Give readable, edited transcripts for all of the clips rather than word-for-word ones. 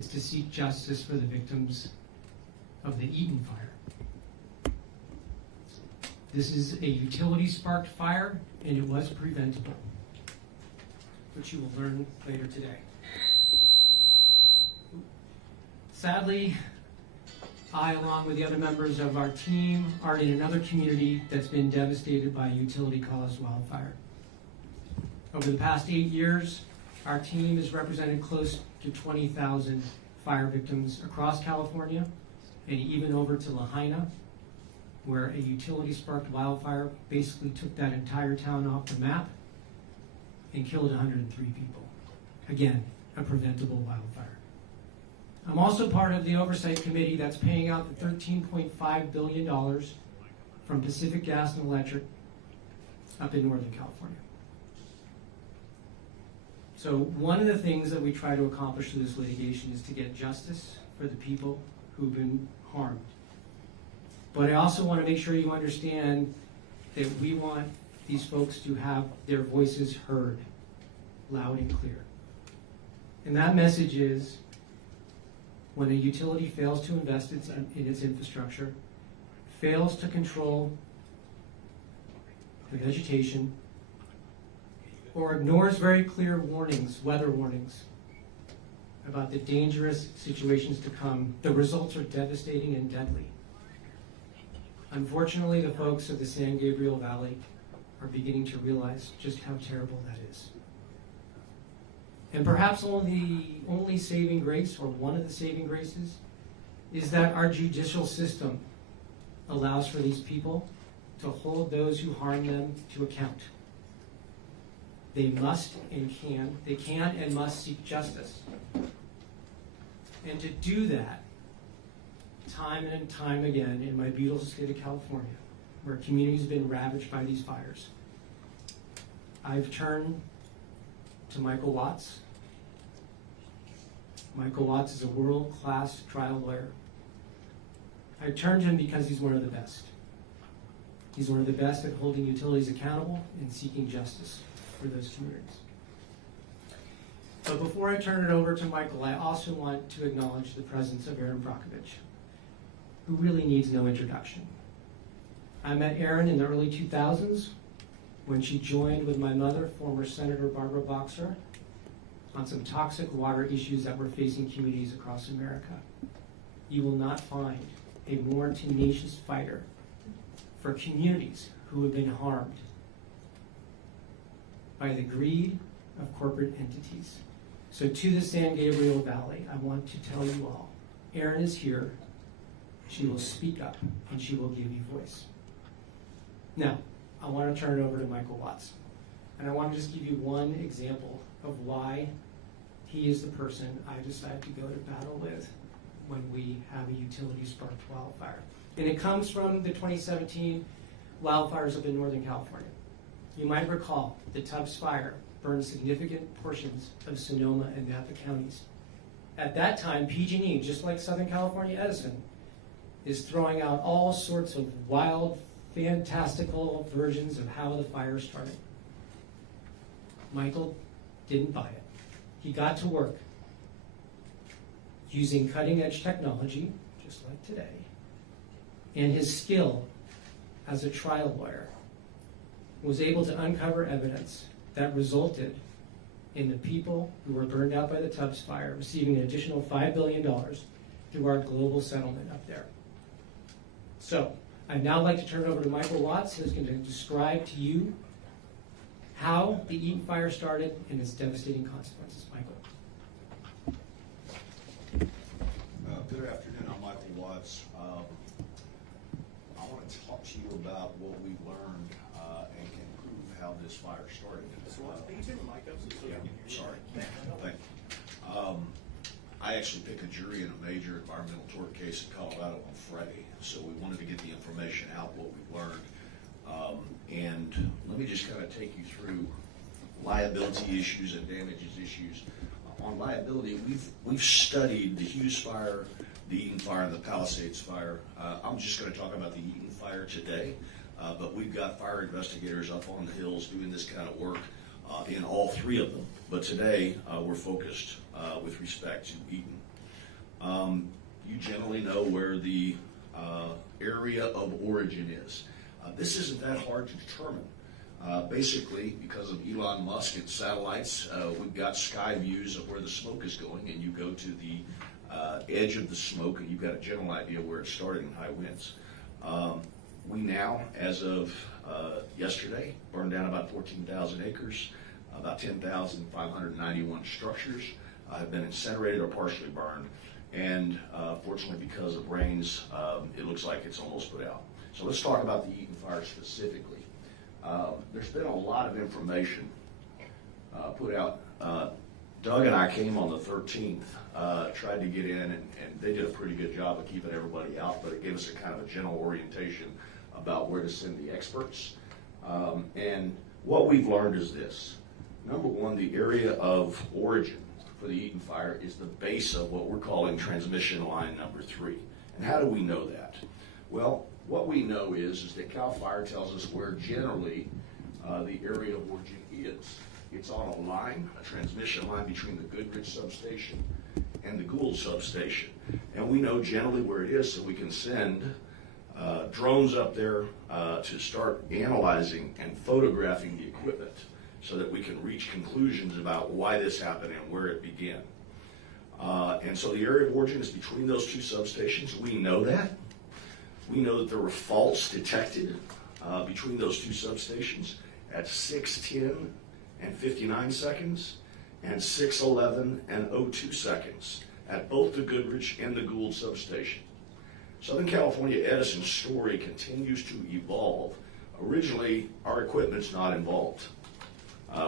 It's to seek justice for the victims of the Eaton Fire. This is a utility-sparked fire, and it was preventable, which you will learn later today. Sadly, I, along with the other members of our team, are in another community that's been devastated by a utility-caused wildfire. Over the past 8 years, our team has represented close to 20,000 fire victims across California and even over to Lahaina, where a utility-sparked wildfire basically took that entire town off the map and killed 103 people. Again, a preventable wildfire. I'm also part of the oversight committee that's paying out the $13.5 billion from Pacific Gas and Electric up in Northern California. So one of the things that we try to accomplish through this litigation is to get justice for the people who've been harmed. But I also want to make sure you understand that we want these folks to have their voices heard loud and clear. And that message is, when a utility fails to invest in its infrastructure, fails to control the vegetation, or ignores very clear warnings, weather warnings, about the dangerous situations to come, the results are devastating and deadly. Unfortunately, the folks of the San Gabriel Valley are beginning to realize just how terrible that is. And perhaps only saving grace, or one of the saving graces, is that our judicial system allows for these people to hold those who harm them to account. They must and can and must seek justice. And to do that, time and time again in my beautiful state of California, where communities have been ravaged by these fires, I've turned to Michael Watts. Michael Watts is a world-class trial lawyer. I turned to him because he's one of the best. He's one of the best at holding utilities accountable and seeking justice for those communities. But before I turn it over to Michael, I also want to acknowledge the presence of Erin Brockovich, who really needs no introduction. I met Erin in the early 2000s when she joined with my mother, former Senator Barbara Boxer, on some toxic water issues that were facing communities across America. You will not find a more tenacious fighter for communities who have been harmed by the greed of corporate entities. So to the San Gabriel Valley, I want to tell you all, Erin is here. She will speak up and she will give you voice. Now, I want to turn it over to Michael Watts. And I want to just give you one example of why he is the person I decided to go to battle with when we have a utility-sparked wildfire. And it comes from the 2017 wildfires up in Northern California. You might recall the Tubbs Fire burned significant portions of Sonoma and Napa counties. At that time, PG&E, just like Southern California Edison, is throwing out all sorts of wild, fantastical versions of how the fire started. Michael didn't buy it. He got to work using cutting-edge technology, just like today, and his skill as a trial lawyer was able to uncover evidence that resulted in the people who were burned out by the Tubbs Fire receiving an additional $5 billion through our global settlement up there. So, I'd now like to turn it over to Michael Watts, who's going to describe to you how the Eaton Fire started and its devastating consequences. Michael. Good afternoon, I'm Michael Watts. I want to talk to you about what we've learned and can prove how this fire started. Can you turn the mic up so Yeah, we can hear you? sorry. Thank you. I actually picked a jury in a major environmental tort case in Colorado on Friday, so we wanted to get the information out, what we've learned. And let me just kind of take you through liability issues and damages issues. On liability, we've studied the Hughes Fire, the Eaton Fire, and the Palisades Fire. I'm just going to talk about the Eaton Fire today, but we've got fire investigators up on the hills doing this kind of work in all three of them. But today, we're focused with respect to Eaton. You generally know where the area of origin is. This isn't that hard to determine. Basically, because of Elon Musk and satellites, we've got sky views of where the smoke is going, and you go to the edge of the smoke, and you've got a general idea where it started in high winds. We now, as of yesterday, burned down about 14,000 acres, about 10,591 structures have been incinerated or partially burned, and fortunately, because of rains, it looks like it's almost put out. So let's talk about the Eaton Fire specifically. There's been a lot of information put out. Doug and I came on the 13th, tried to get in, and they did a pretty good job of keeping everybody out, but it gave us a kind of a general orientation about where to send the experts. And what we've learned is this. Number one, the area of origin for the Eaton Fire is the base of what we're calling transmission line number 3. And how do we know that? Well, what we know is that CAL FIRE tells us where generally the area of origin is. It's on a line, a transmission line between the Goodrich substation and the Gould substation. And we know generally where it is, so we can send drones up there to start analyzing and photographing the equipment so that we can reach conclusions about why this happened and where it began. And so the area of origin is between those two substations. We know that. We know that there were faults detected between those two substations at 6:10 and 59 seconds and 6:11 and 02 seconds at both the Goodrich and the Gould substation. Southern California Edison's story continues to evolve. Originally, our equipment's not involved.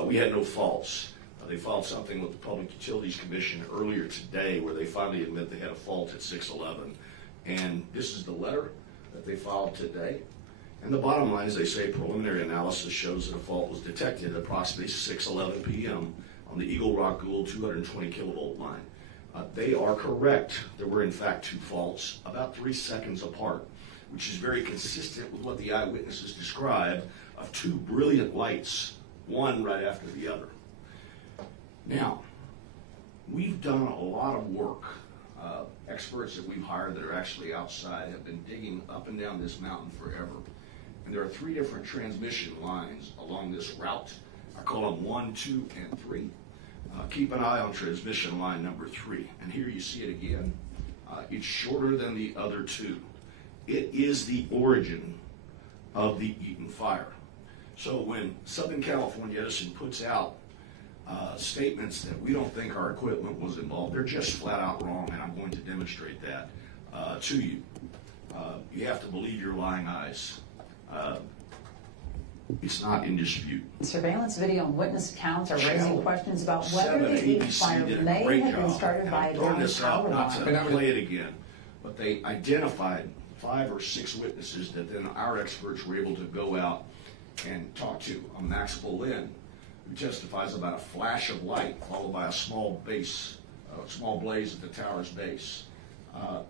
We had no faults. They filed something with the Public Utilities Commission earlier today where they finally admit they had a fault at 6:11. And this is the letter that they filed today. And the bottom line is they say preliminary analysis shows that a fault was detected at approximately 6:11 p.m. on the Eagle Rock Gould 220 kilovolt line. They are correct. There were in fact two faults about 3 seconds apart, which is very consistent with what the eyewitnesses described of two brilliant lights, one right after the other. Now, we've done a lot of work. Experts that we've hired that are actually outside have been digging up and down this mountain forever. And there are 3 different transmission lines along this route. I call them 1, 2, and 3. Keep an eye on transmission line number 3. And here you see it again. It's shorter than the other 2. It is the origin of the Eaton Fire. So when Southern California Edison puts out statements that we don't think our equipment was involved, they're just flat out wrong, and I'm going to demonstrate that to you. You have to believe your lying eyes. It's not in dispute. Surveillance video and witness accounts are raising Channel questions about whether the Eaton Fire may have been started by a downed power Not line. to play it again, but they identified 5 or 6 witnesses that then our experts were able to go out and talk to. Max Bolin, who testifies about a flash of light followed by a small blaze at the tower's base.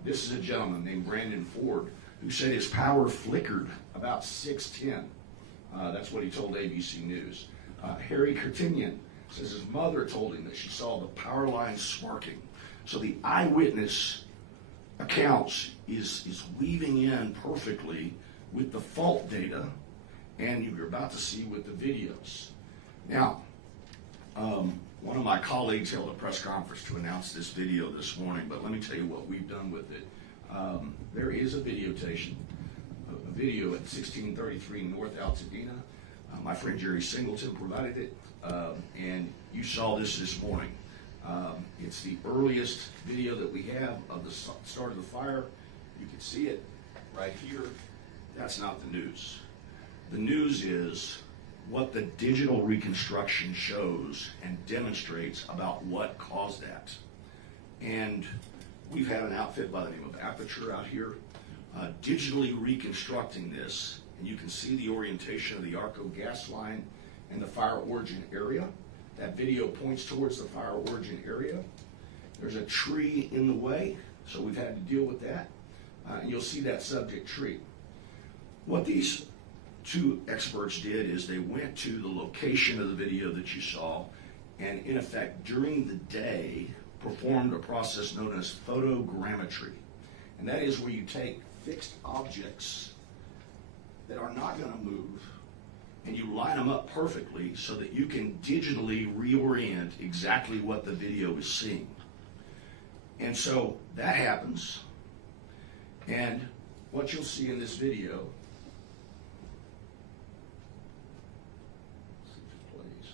This is a gentleman named Brandon Ford who said his power flickered about 6:10. That's what he told ABC News. Harry Kurtinian says his mother told him that she saw the power lines sparking. So the eyewitness accounts is weaving in perfectly with the fault data, and you're about to see with the videos. Now, one of my colleagues held a press conference to announce this video this morning, but let me tell you what we've done with it. There is a video at 1633 North Altadena. My friend Jerry Singleton provided it, and you saw this morning. It's the earliest video that we have of the start of the fire. You can see it right here. That's not the news. The news is what the digital reconstruction shows and demonstrates about what caused that. And we've had an outfit by the name of Aperture out here digitally reconstructing this, and you can see the orientation of the Arco gas line and the fire origin area. That video points towards the fire origin area. There's a tree in the way, so we've had to deal with that. And you'll see that subject tree. What these 2 experts did is they went to the location of the video that you saw, and in effect, during the day, performed a process known as photogrammetry. And that is where you take fixed objects that are not going to move and you line them up perfectly so that you can digitally reorient exactly what the video is seeing. And so that happens, and what you'll see in this video, let's see if it plays.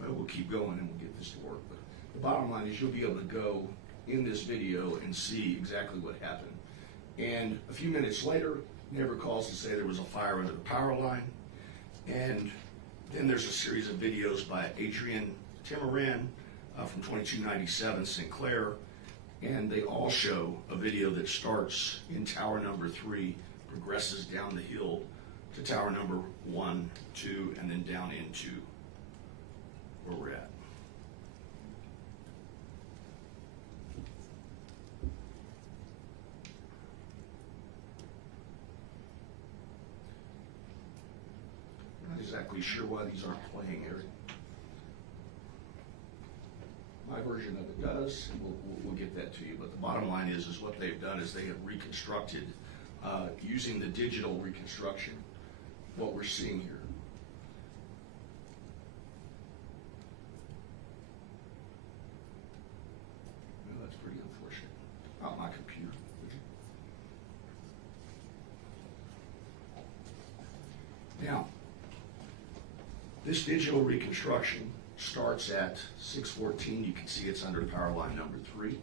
Well, we'll keep going and we'll get this to work. But the bottom line is you'll be able to go in this video and see exactly what happened. And a few minutes later, neighbor calls to say there was a fire under the power line. And then there's a series of videos by Adrian Timoran from 2297 Sinclair. And they all show a video that starts in tower number 3, progresses down the hill to tower number 1, 2, and then down into where we're at. Not exactly sure why these aren't playing, Eric. My version of it does, and we'll get that to you. But the bottom line is what they've done is they have reconstructed, using the digital reconstruction, what we're seeing here. Well, that's pretty unfortunate. Not my computer. Now, this digital reconstruction starts at 6:14. You can see it's under power line number 3.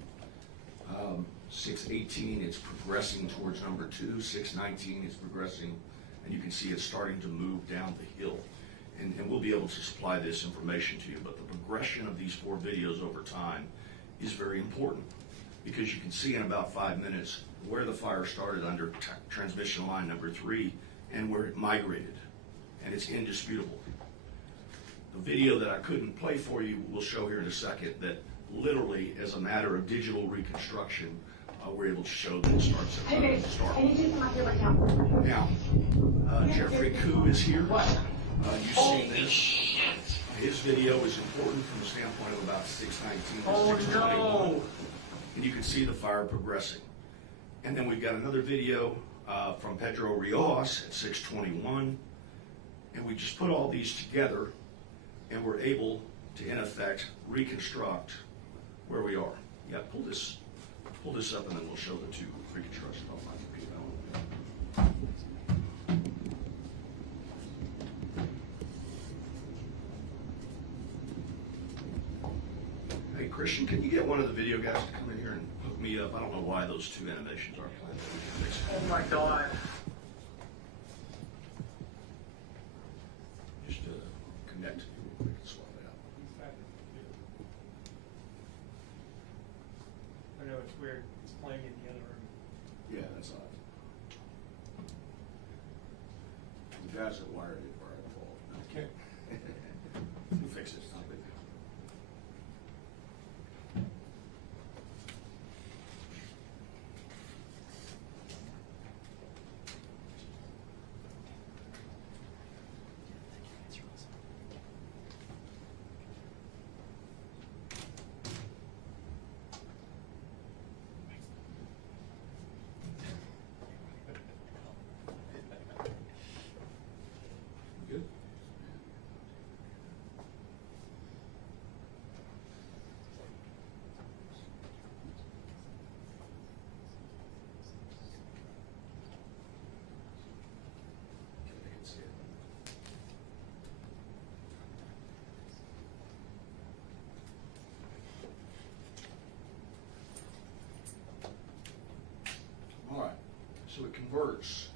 6:18, it's progressing towards number 2. 6:19, it's progressing, and you can see it's starting to move down the hill. And we'll be able to supply this information to you, but the progression of these 4 videos over time is very important because you can see in about 5 minutes where the fire started under transmission line number 3 and where it migrated, and it's indisputable. The video that I couldn't play for you will show here in a second that literally, as a matter of digital reconstruction, we're able to show that it starts at the start. Can you do some out here right now? Now, Jeffrey Koo is here. You've seen this. His video is important from the standpoint of about 6:19 to 6:21. And you can see the fire progressing. And then we've got another video from Pedro Rios at 6:21. And we just put all these together, and we're able to, in effect, reconstruct where we are. Yeah, pull this up, and then we'll show the 2 reconstructions on my computer. Hey, Christian, can you get one of the video guys to come in here and hook me up? I don't know why those 2 animations aren't playing. Oh my God. Just connect. We can swap it out. I know it's weird. It's playing in the other room. Yeah, that's odd. The guys that wired it were at fault. Okay. We'll fix it. It's not a big deal. Good. I can see it. All right, so it converts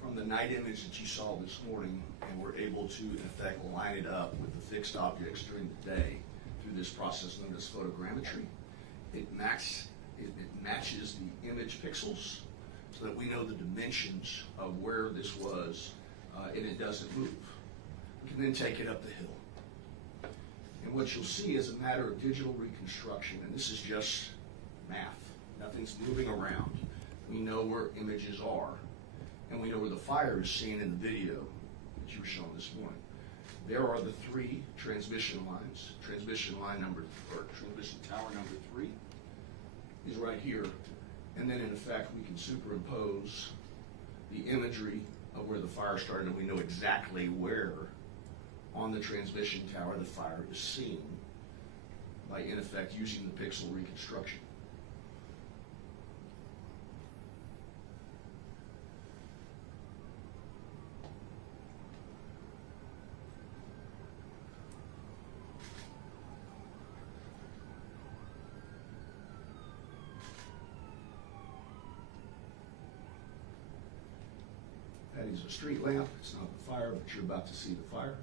from the night image that you saw this morning, and we're able to, in effect, line it up with the fixed objects during the day through this process known as photogrammetry. It matches the image pixels so that we know the dimensions of where this was, and it doesn't move. We can then take it up the hill. And what you'll see is a matter of digital reconstruction, and this is just math. Nothing's moving around. We know where images are, and we know where the fire is seen in the video that you were shown this morning. There are the 3 transmission lines. Transmission tower number 3 is right here. And then in effect, we can superimpose the imagery of where the fire started, and we know exactly where on the transmission tower the fire is seen by, in effect, using the pixel reconstruction. That is a street lamp. It's not the fire, but you're about to see the fire.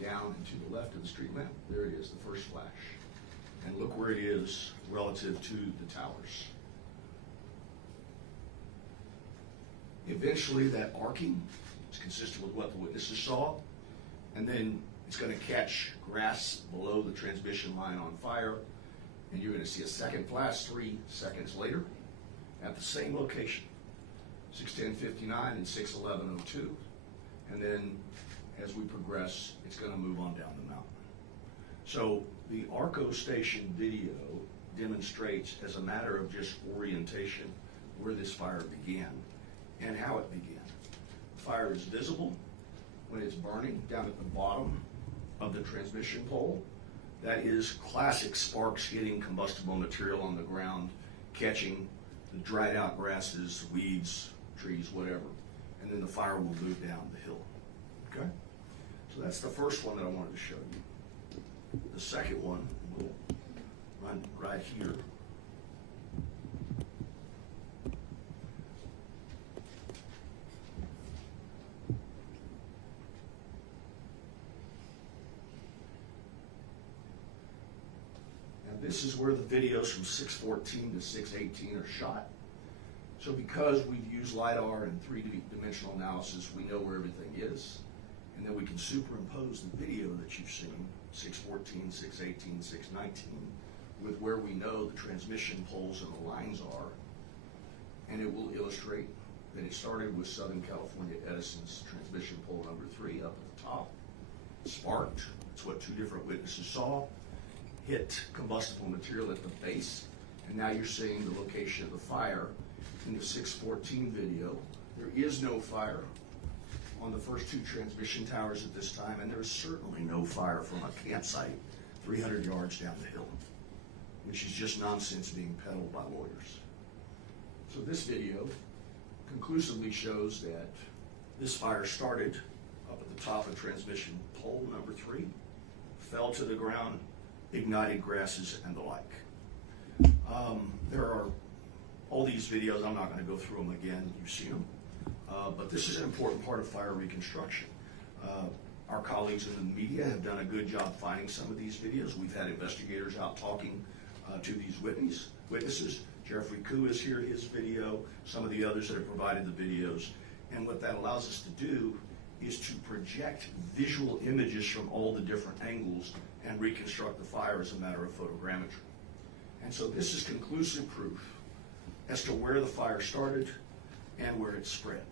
Down and to the left of the street lamp, there it is, the first flash. And look where it is relative to the towers. Eventually, that arcing is consistent with what the witnesses saw, and then it's going to catch grass below the transmission line on fire, and you're going to see a second flash 3 seconds later at the same location. 6:10:59 and 6:11:02, and then as we progress, it's going to move on down the mountain. So the Arco Station video demonstrates, as a matter of just orientation, where this fire began and how it began. The fire is visible when it's burning down at the bottom of the transmission pole. That is classic sparks hitting combustible material on the ground, catching the dried out grasses, weeds, trees, whatever, and then the fire will move down the hill. Okay? So that's the first one that I wanted to show you. The second one will run right here. And this is where the videos from 6:14 to 6:18 are shot. So because we've used LiDAR and 3D-dimensional analysis, we know where everything is. And then we can superimpose the video that you've seen, 6:14, 6:18, 6:19, with where we know the transmission poles and the lines are. And it will illustrate that it started with Southern California Edison's transmission pole number 3 up at the top. Sparked, that's what 2 different witnesses saw, hit combustible material at the base, and now you're seeing the location of the fire. In the 6:14 video, there is no fire on the first 2 transmission towers at this time, and there's certainly no fire from a campsite 300 yards down the hill, which is just nonsense being peddled by lawyers. So this video conclusively shows that this fire started up at the top of transmission pole number 3, fell to the ground, ignited grasses and the like. There are all these videos. I'm not going to go through them again. You've seen them. But this is an important part of fire reconstruction. Our colleagues in the media have done a good job finding some of these videos. We've had investigators out talking to these witnesses. Jeffrey Koo is here, his video, some of the others that have provided the videos. And what that allows us to do is to project visual images from all the different angles and reconstruct the fire as a matter of photogrammetry. And so this is conclusive proof as to where the fire started and where it spread.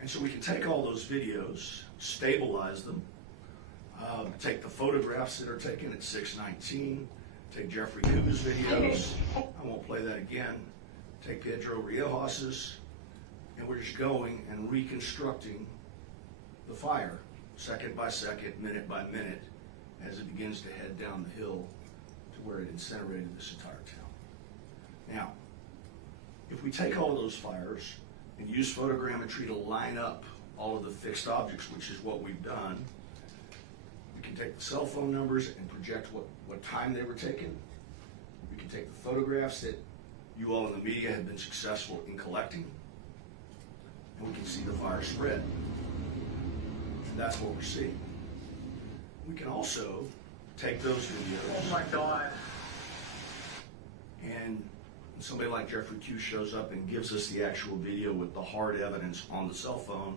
And so we can take all those videos, stabilize them, take the photographs that are taken at 6:19, take Jeffrey Koo's videos, I won't play that again, take Pedro Riojas's, and we're just going and reconstructing the fire second by second, minute by minute, as it begins to head down the hill to where it incinerated this entire town. Now, if we take all of those fires and use photogrammetry to line up all of the fixed objects, which is what we've done, we can take the cell phone numbers and project what time they were taken. We can take the photographs that you all in the media have been successful in collecting, and we can see the fire spread. And that's what we're seeing. We can also take those videos. Oh my God. And somebody like Jeffrey Q shows up and gives us the actual video with the hard evidence on the cell phone.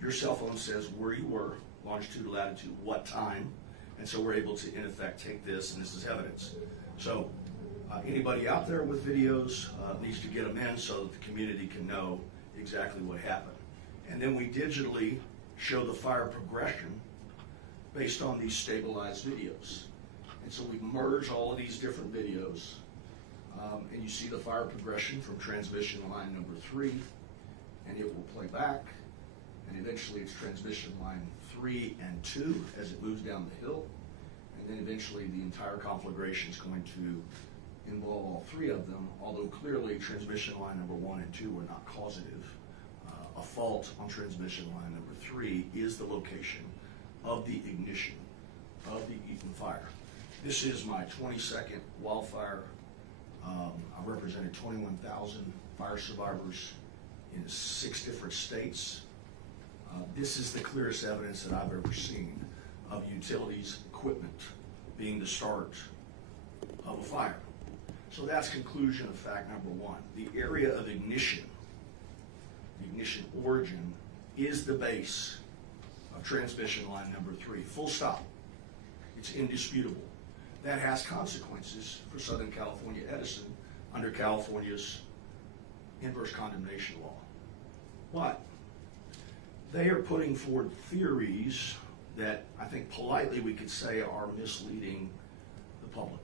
Your cell phone says where you were, longitude, latitude, what time, And so we're able to, in effect, take this, and this is evidence. So anybody out there with videos needs to get them in so that the community can know exactly what happened. And then we digitally show the fire progression based on these stabilized videos. And so we merge all of these different videos, and you see the fire progression from transmission line number 3, and it will play back, and eventually it's transmission line 3 and 2 as it moves down the hill, and then eventually the entire conflagration is going to involve all 3 of them, although clearly transmission line number 1 and 2 were not causative. A fault on transmission line number 3 is the location of the ignition of the Eaton Fire. This is my 22nd wildfire. I've represented 21,000 fire survivors in 6 different states. This is the clearest evidence that I've ever seen of utilities equipment being the start of a fire. So that's conclusion of fact number 1. The area of ignition, the ignition origin, is the base of transmission line number 3. Full stop. It's indisputable. That has consequences for Southern California Edison under California's inverse condemnation law. But they are putting forward theories that I think politely we could say are misleading the public.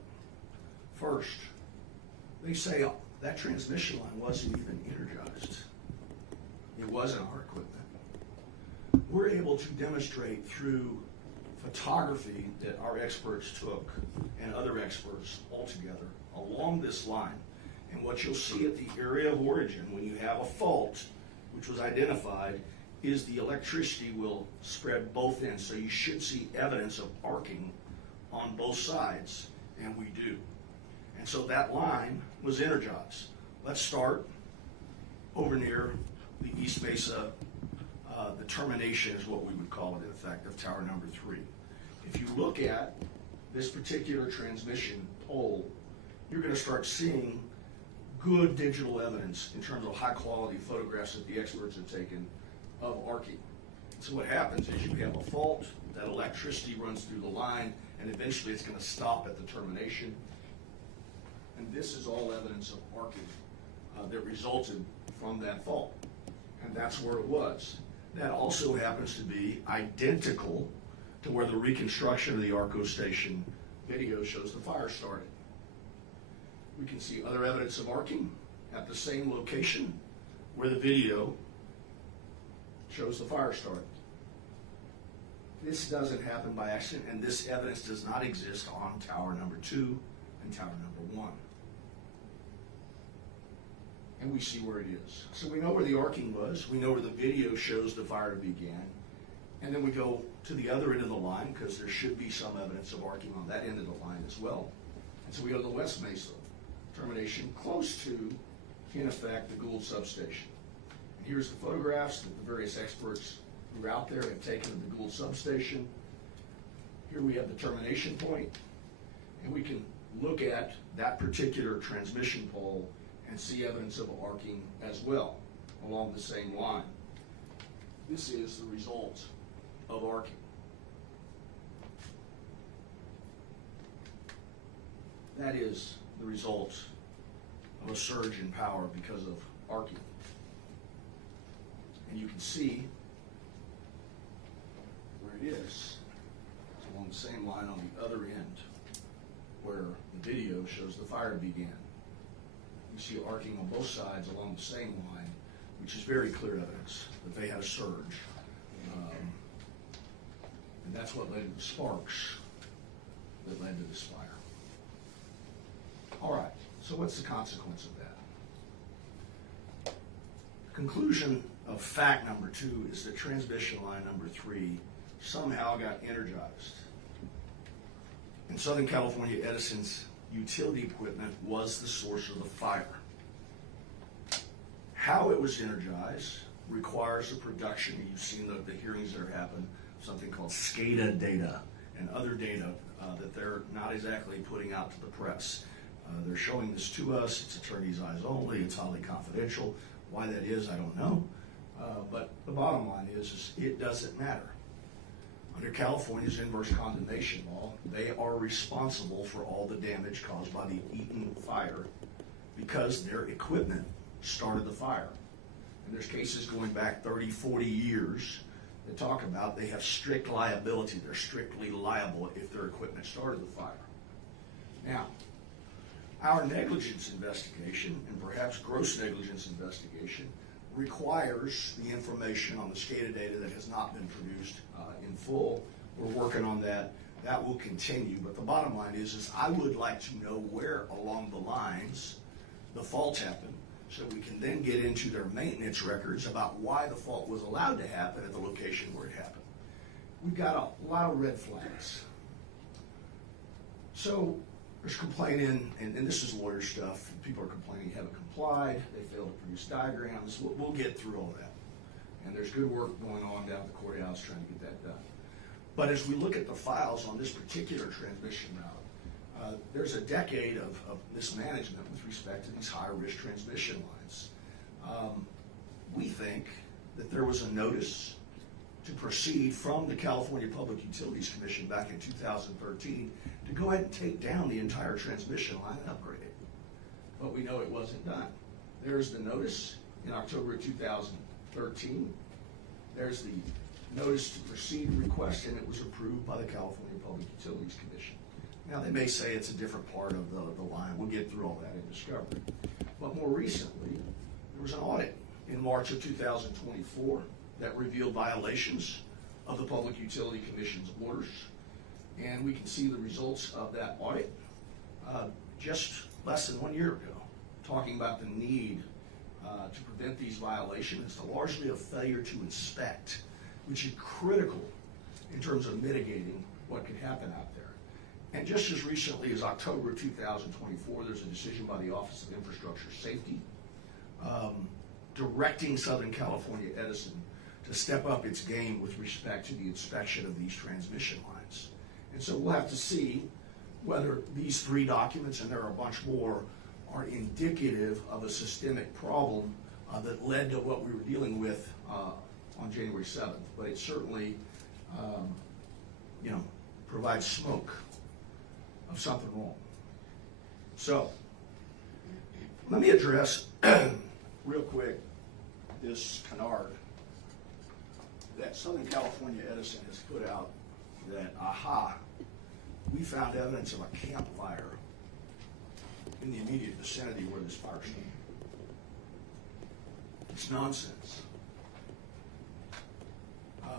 First, they say that transmission line wasn't even energized. It wasn't our equipment. We're able to demonstrate through photography that our experts took and other experts all together along this line. And what you'll see at the area of origin when you have a fault, which was identified, is the electricity will spread both ends. So you should see evidence of arcing on both sides, and we do. And so that line was energized. Let's start over near the East Mesa. The termination is what we would call it, in effect, of tower number 3. If you look at this particular transmission pole, you're going to start seeing good digital evidence in terms of high quality photographs that the experts have taken of arcing. So what happens is you have a fault, that electricity runs through the line, and eventually it's going to stop at the termination. And this is all evidence of arcing that resulted from that fault. And that's where it was. That also happens to be identical to where the reconstruction of the ARCO station video shows the fire started. We can see other evidence of arcing at the same location where the video shows the fire started. This doesn't happen by accident, and this evidence does not exist on tower number 2 and tower number 1. And we see where it is. So we know where the arcing was. We know where the video shows the fire began. And then we go to the other end of the line, because there should be some evidence of arcing on that end of the line as well. And so we go to the West Mesa termination, close to, in effect, the Gould substation. And here's the photographs that the various experts who are out there have taken of the Gould substation. Here we have the termination point, and we can look at that particular transmission pole and see evidence of arcing as well along the same line. This is the result of arcing. That is the result of a surge in power because of arcing. And you can see where it is. It's along the same line on the other end where the video shows the fire began. You see arcing on both sides along the same line, which is very clear evidence that they had a surge. And that's what led to the sparks that led to this fire. All right, so what's the consequence of that? Conclusion of fact number 2 is that transmission line number 3 somehow got energized. In Southern California, Edison's utility equipment was the source of the fire. How it was energized requires the production, you've seen the hearings that are happening, something called SCADA data and other data that they're not exactly putting out to the press. They're showing this to us. It's attorney's eyes only. It's highly confidential. Why that is, I don't know. But the bottom line is it doesn't matter. Under California's inverse condemnation law, they are responsible for all the damage caused by the Eaton Fire because their equipment started the fire. And there's cases going back 30, 40 years that talk about they have strict liability. They're strictly liable if their equipment started the fire. Now, our negligence investigation, and perhaps gross negligence investigation, requires the information on the SCADA data that has not been produced in full. We're working on that. That will continue. But the bottom line is I would like to know where along the lines the fault happened, so we can then get into their maintenance records about why the fault was allowed to happen at the location where it happened. We've got a lot of red flags. So there's complaining, and this is lawyer stuff. People are complaining haven't complied, they failed to produce diagrams. We'll get through all that. And there's good work going on down at the courthouse trying to get that done. But as we look at the files on this particular transmission route, there's a decade of mismanagement with respect to these high-risk transmission lines. We think that there was a notice to proceed from the California Public Utilities Commission back in 2013 to go ahead and take down the entire transmission line and upgrade it. But we know it wasn't done. There's the notice in October of 2013. There's the notice to proceed request, and it was approved by the California Public Utilities Commission. Now, they may say it's a different part of the line. We'll get through all that in discovery. But more recently, there was an audit in March of 2024 that revealed violations of the Public Utility Commission's orders. And we can see the results of that audit just less than 1 year ago, talking about the need to prevent these violations. It's largely a failure to inspect, which is critical in terms of mitigating what could happen out there. And just as recently as October 2024, there's a decision by the Office of Infrastructure Safety directing Southern California Edison to step up its game with respect to the inspection of these transmission lines. And so we'll have to see whether these three documents, and there are a bunch more, are indicative of a systemic problem that led to what we were dealing with on January 7th. But it certainly, provides smoke of something wrong. So, let me address real quick this canard that Southern California Edison has put out that, we found evidence of a campfire in the immediate vicinity where this fire started. It's nonsense.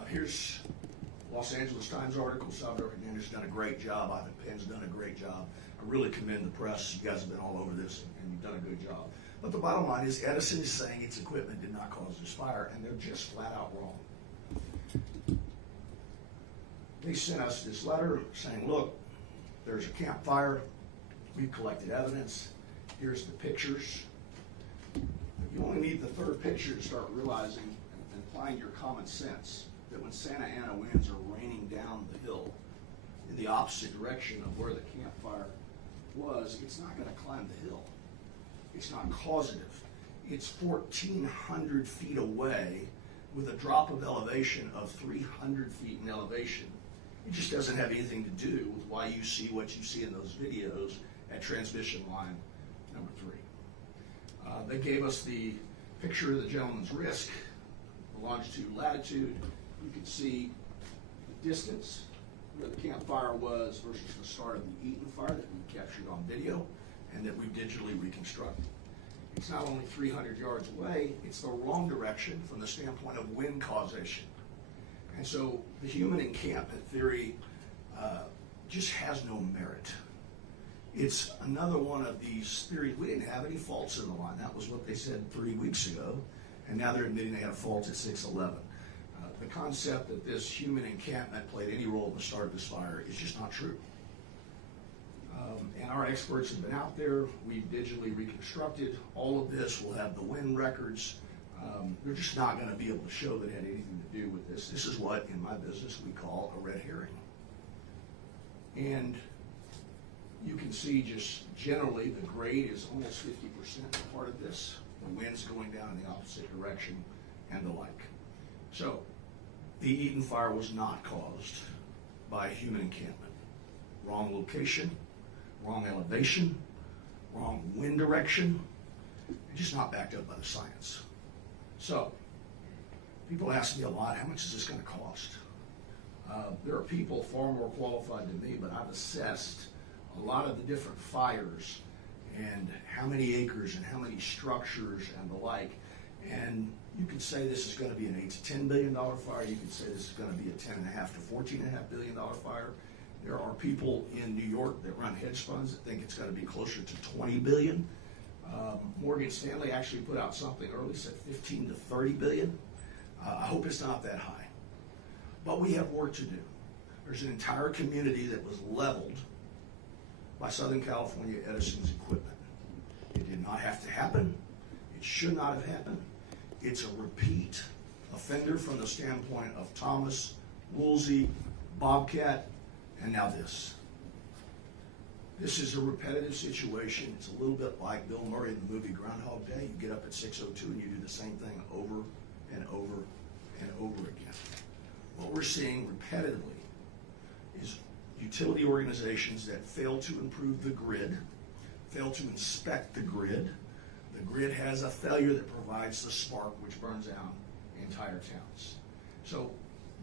Here's Los Angeles Times article. Salvador Hernandez done a great job. Ivan Penn's done a great job. I really commend the press. You guys have been all over this, and you've done a good job. But the bottom line is Edison is saying its equipment did not cause this fire, and they're just flat out wrong. They sent us this letter saying, look, there's a campfire. We've collected evidence. Here's the pictures. You only need the third picture to start realizing and applying your common sense that when Santa Ana winds are raining down the hill in the opposite direction of where the campfire was, it's not going to climb the hill. It's not causative. It's 1,400 feet away with a drop of elevation of 300 feet in elevation. It just doesn't have anything to do with why you see what you see in those videos at transmission line number 3. They gave us the picture of the gentleman's risk, the longitude, latitude. You can see the distance where the campfire was versus the start of the Eaton Fire that we captured on video and that we digitally reconstructed. It's not only 300 yards away, it's the wrong direction from the standpoint of wind causation. And so the human encampment theory just has no merit. It's another one of these theories. We didn't have any faults in the line. That was what they said 3 weeks ago, and now they're admitting they had a fault at 611. The concept that this human encampment played any role in the start of this fire is just not true. And our experts have been out there. We've digitally reconstructed all of this. We'll have the wind records. They're just not going to be able to show that it had anything to do with this. This is what, in my business, we call a red herring. And you can see just generally the grade is almost 50% part of this. The wind's going down in the opposite direction and the like. So The Eaton Fire was not caused by human encampment. Wrong location, wrong elevation, wrong wind direction, just not backed up by the science. So, people ask me a lot, how much is this going to cost? There are people far more qualified than me, but I've assessed a lot of the different fires and how many acres and how many structures and the like. And you could say this is going to be an $8 to $10 billion fire. You could say this is going to be a $10.5 to $14.5 billion fire. There are people in New York that run hedge funds that think it's going to be closer to 20 billion. Morgan Stanley actually put out something early, said 15 to 30 billion. I hope it's not that high. But we have work to do. There's an entire community that was leveled by Southern California Edison's equipment. It did not have to happen. It should not have happened. It's a repeat offender from the standpoint of Thomas, Woolsey, Bobcat, and now this. This is a repetitive situation. It's a little bit like Bill Murray in the movie Groundhog Day. You get up at 6:02 and you do the same thing over and over and over again. What we're seeing repetitively is utility organizations that fail to improve the grid, fail to inspect the grid. The grid has a failure that provides the spark which burns out entire towns. So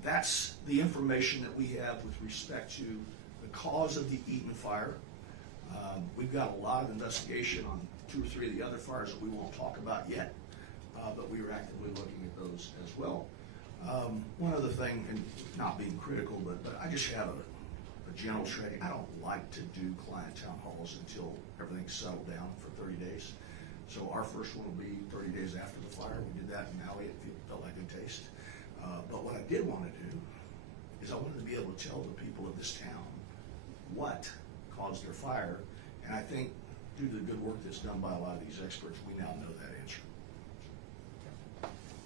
that's the information that we have with respect to the cause of the Eaton Fire. We've got a lot of investigation on 2 or 3 of the other fires that we won't talk about yet, but we are actively looking at those as well. One other thing, and not being critical, but I just have a general strategy. I don't like to do client town halls until everything's settled down for 30 days. So our first one will be 30 days after the fire. We did that in Maui. It felt like good taste. But what I did want to do is I wanted to be able to tell the people of this town what caused their fire. And I think due to the good work that's done by a lot of these experts, we now know that answer.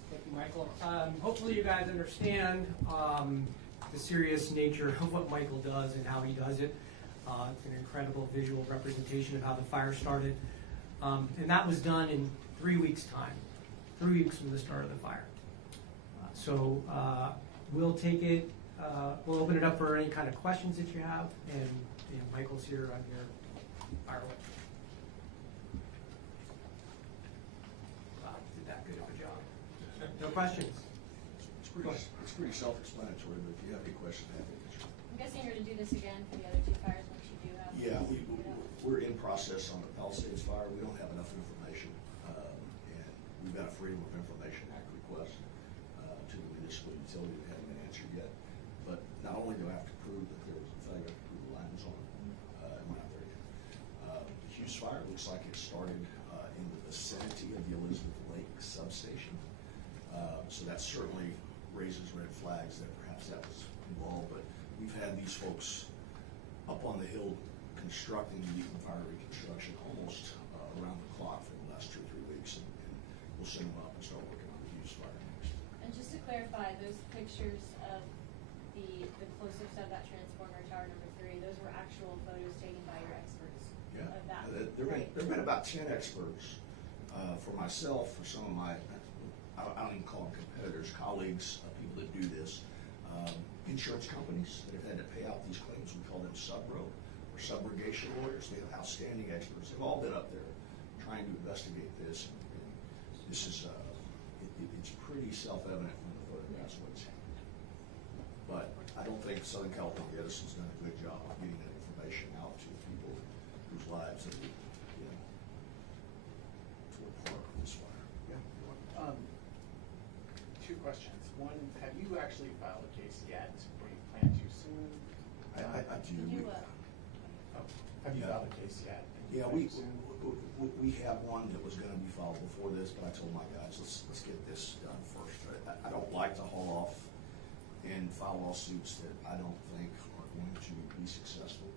Thank you, Michael. Hopefully you guys understand the serious nature of what Michael does and how he does it. It's an incredible visual representation of how the fire started. And that was done in 3 weeks' time, 3 weeks from the start of the fire. So we'll take it, we'll open it up for any kind of questions that you have, and Michael's here on your fire away. Wow, did that good of a job. No questions? It's pretty self-explanatory, but if you have any questions, happy to answer. I'm guessing you're going to do this again for the other 2 fires once you do have. Yeah, we're in process on the Palisades fire. We don't have enough information, and we've got a Freedom of Information Act request to the municipal utility that hasn't been answered yet. But not only do I have to prove that there was a failure, I have to prove the line was on, and we're not there yet. The Hughes fire looks like it started in the vicinity of the Elizabeth Lake substation. So that certainly raises red flags that perhaps that was involved. But we've had these folks up on the hill constructing the Eaton Fire reconstruction almost around the clock for the last 2 or 3 weeks, and we'll send them up and start working on the Hughes fire next. And just to clarify, those pictures of the close-ups of that transformer tower number 3, those were actual photos taken by your experts of that. There have been about 10 experts. For myself, for some of my, I don't even call them competitors, colleagues, people that do this, insurance companies that have had to pay out these claims, we call them sub-ro or subrogation lawyers. They have outstanding experts. They've all been up there trying to investigate this. And this is, it's pretty self-evident from the photographs what's happening. But I don't think Southern California Edison's done a good job of getting that information out to people whose lives have been, torn apart in this fire. Yeah. 2 questions. One, have you actually filed a case yet, or you plan to soon? I do. Did you, Have you filed a case yet? Yeah, we have one that was going to be filed before this, but I told my guys, let's get this done first. I don't like to haul off and file lawsuits that I don't think are going to be successful.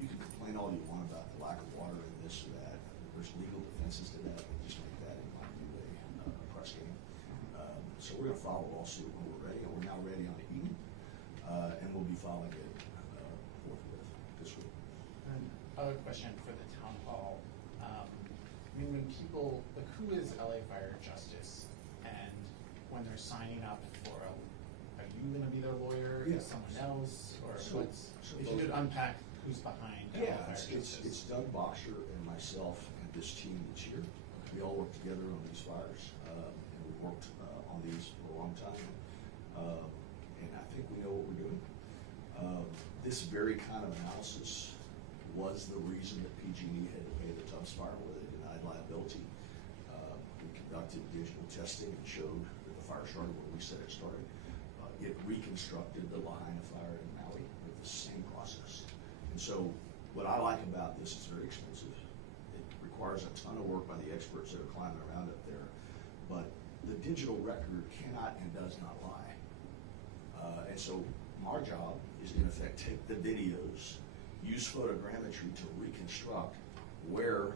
You can complain all you want about the lack of water and this or that. There's legal defenses to that. Just make that, in my view, a press game. So we're going to file a lawsuit when we're ready, and we're now ready on Eaton, and we'll be filing it forthwith this week. Other question for the town hall. When people, who is LA Fire Justice? And when they're signing up for a you gonna be their lawyer? Yeah. Is someone else? Or So- what's, so if those- you could unpack who's behind Yeah, Fire it's Justice. Doug Boxer and myself and this team that's here. We all work together on these fires, and we've worked on these for a long time. And I think we know what we're doing. This very kind of analysis was the reason that PG&E had to pay the Tubbs fire where they denied liability. We conducted digital testing and showed that the fire started where we said it started. It reconstructed the Lahaina fire in Maui with the same process. And so what I like about this is very expensive. It requires a ton of work by the experts that are climbing around up there. But the digital record cannot and does not lie. And so our job is in effect take the videos, use photogrammetry to reconstruct where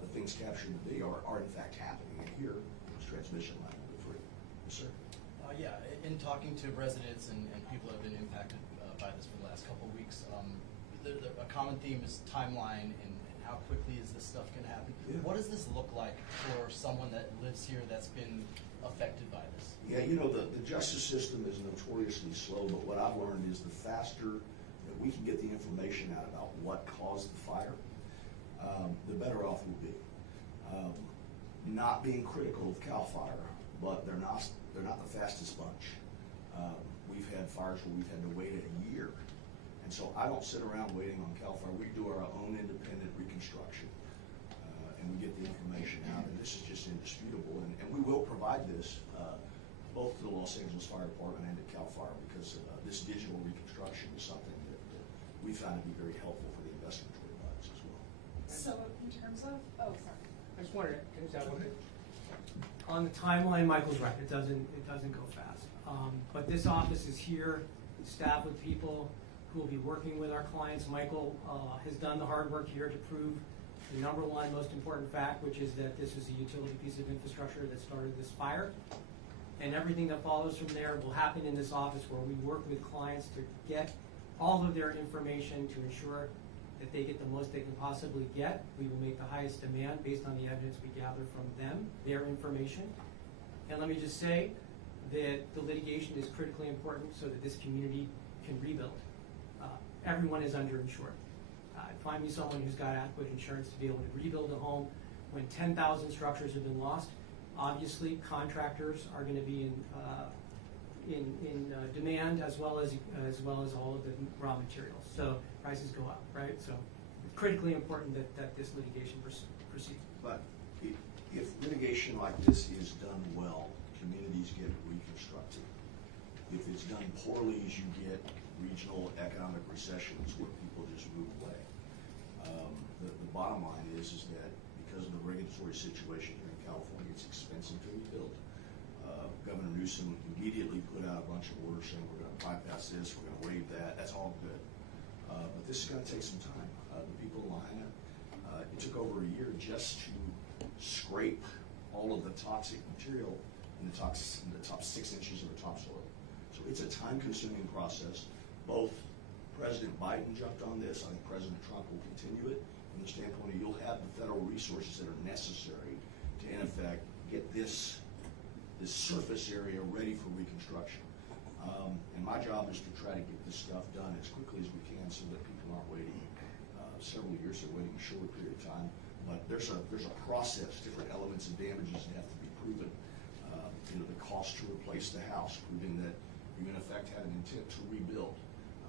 the things captured to be are in fact happening. And here is transmission line number 3. Yes, sir. Yeah, in talking to residents and people that have been impacted by this for the last couple of weeks, a common theme is timeline and how quickly is this stuff going to happen. Yeah. What does this look like for someone that lives here that's been affected by this? Yeah, you know, the justice system is notoriously slow, but what I've learned is the faster that we can get the information out about what caused the fire, the better off we'll be. Not being critical of CAL FIRE, but they're not the fastest bunch. We've had fires where we've had to wait a year. And so I don't sit around waiting on CAL FIRE. We do our own independent reconstruction, and we get the information out, and this is just indisputable. And we will provide this both to the Los Angeles Fire Department and to CAL FIRE, because this digital reconstruction is something that we found to be very helpful for the investigatory bodies as well. So in terms of, oh, sorry. I just wanted to finish that one. On the timeline, Michael's right, it doesn't go fast. But this office is here, staffed with people who will be working with our clients. Michael has done the hard work here to prove the number one most important fact, which is that this was a utility piece of infrastructure that started this fire. And everything that follows from there will happen in this office, where we work with clients to get all of their information to ensure that they get the most they can possibly get. We will make the highest demand based on the evidence we gather from them, their information. And let me just say that the litigation is critically important so that this community can rebuild. Everyone is underinsured. Find me someone who's got adequate insurance to be able to rebuild a home. When 10,000 structures have been lost, obviously contractors are going to be in demand, as well as all of the raw materials. So prices go up, right? So it's critically important that this litigation proceeds. But if litigation like this is done well, communities get reconstructed. If it's done poorly, you get regional economic recessions where people just move away. The bottom line is that because of the regulatory situation here in California, it's expensive to rebuild. Governor Newsom immediately put out a bunch of orders saying we're going to bypass this, we're going to waive that. That's all good. But this is going to take some time. The people in Lahaina, it took over a year just to scrape all of the toxic material in the top 6 inches of the topsoil. So it's a time-consuming process. Both President Biden jumped on this. I think President Trump will continue it from the standpoint of you'll have the federal resources that are necessary to, in effect, get this surface area ready for reconstruction. And my job is to try to get this stuff done as quickly as we can so that people aren't waiting several years. They're waiting a short period of time. But there's a process, different elements and damages that have to be proven. The cost to replace the house, proving that you in effect had an intent to rebuild.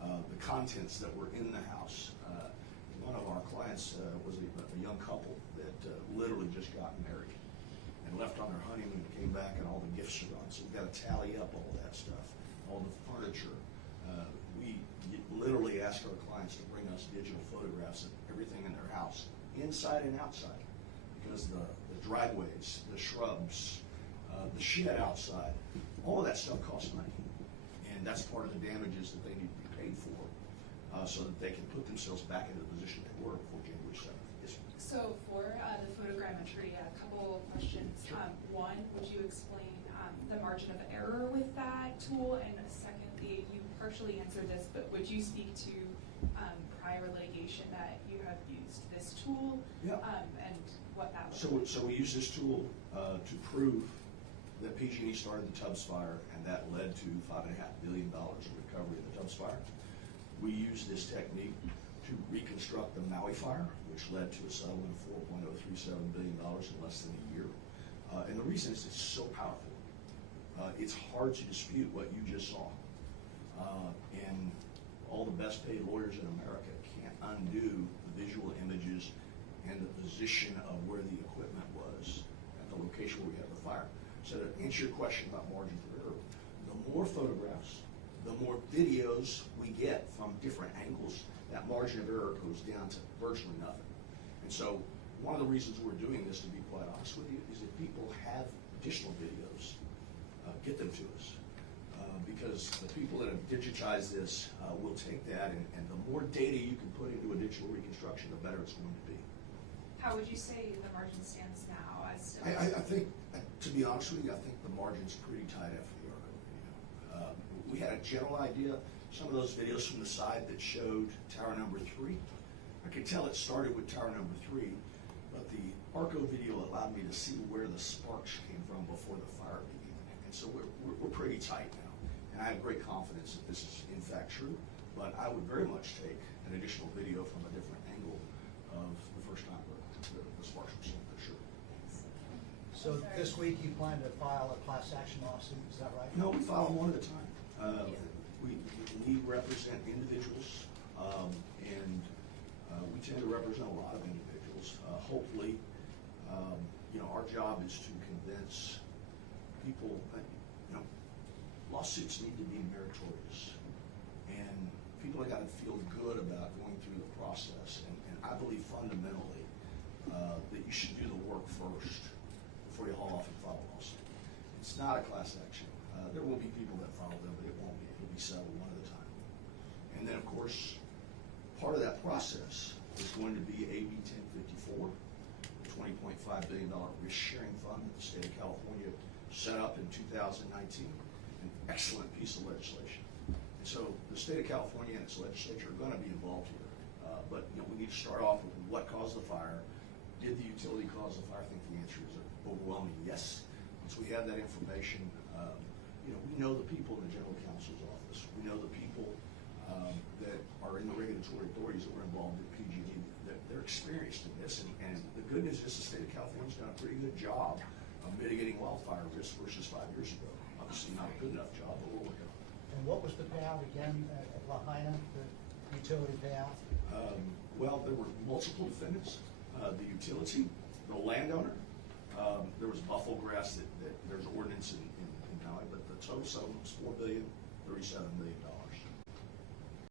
The contents that were in the house. One of our clients was a young couple that literally just got married and left on their honeymoon and came back, and all the gifts are gone. So we've got to tally up all that stuff, all the furniture. We literally ask our clients to bring us digital photographs of everything in their house, inside and outside, because the driveways, the shrubs, the shed outside, all of that stuff costs money. And that's part of the damages that they need to be paid for, so that they can put themselves back into the position they were before January 7th. Yes, ma'am. So for the photogrammetry, a couple of questions. Sure. One, would you explain the margin of error with that tool? And secondly, you partially answered this, but would you speak to prior litigation that you have used this tool? Yeah. And what that was? So we use this tool to prove that PG&E started the Tubbs fire, and that led to $5.5 billion of recovery of the Tubbs fire. We used this technique to reconstruct the Maui fire, which led to a settlement of $4.037 billion in less than a year. And the reason is it's so powerful. It's hard to dispute what you just saw. And all the best paid lawyers in America can't undo the visual images and the position of where the equipment was at the location where we had the fire. So to answer your question about margin for error, the more photographs, the more videos we get from different angles, that margin of error goes down to virtually nothing. And so one of the reasons we're doing this, to be quite honest with you, is if people have additional videos, get them to us. Because the people that have digitized this will take that, and the more data you can put into a digital reconstruction, the better it's going to be. How would you say the margin stands now as to? I think, to be honest with you, I think the margin's pretty tight after the Arco video. We had a general idea. Some of those videos from the side that showed tower number 3, I could tell it started with tower number 3, but the Arco video allowed me to see where the sparks came from before the fire began. And so we're pretty tight now. And I have great confidence that this is in fact true, but I would very much take an additional video from a different angle of the first time the sparks were seen, for sure. So this week you plan to file a class action lawsuit, is that right? No, we file them one at a time. We represent individuals, and we tend to represent a lot of individuals. Hopefully, our job is to convince people that, lawsuits need to be meritorious, and people have got to feel good about going through the process. And I believe fundamentally that you should do the work first before you haul off and file a lawsuit. It's not a class action. There will be people that file them, but it won't be. It'll be settled one at a time. And then, of course, part of that process is going to be AB 1054, the $20.5 billion risk-sharing fund that the state of California set up in 2019. An excellent piece of legislation. And so the state of California and its legislature are going to be involved here. But we need to start off with what caused the fire. Did the utility cause the fire? I think the answer is an overwhelming yes. Once we have that information, we know the people in the general counsel's office. We know the people that are in the regulatory authorities that were involved in PG&E. They're experienced in this. And the good news is the state of California's done a pretty good job of mitigating wildfire risk versus 5 years ago. Obviously not a good enough job, but we're working on it. And what was the payout again at Lahaina, the utility payout? Well, there were multiple defendants. The utility, the landowner, there was buffalo grass that there's ordinance in Maui, but the total settlement was $4,037 million.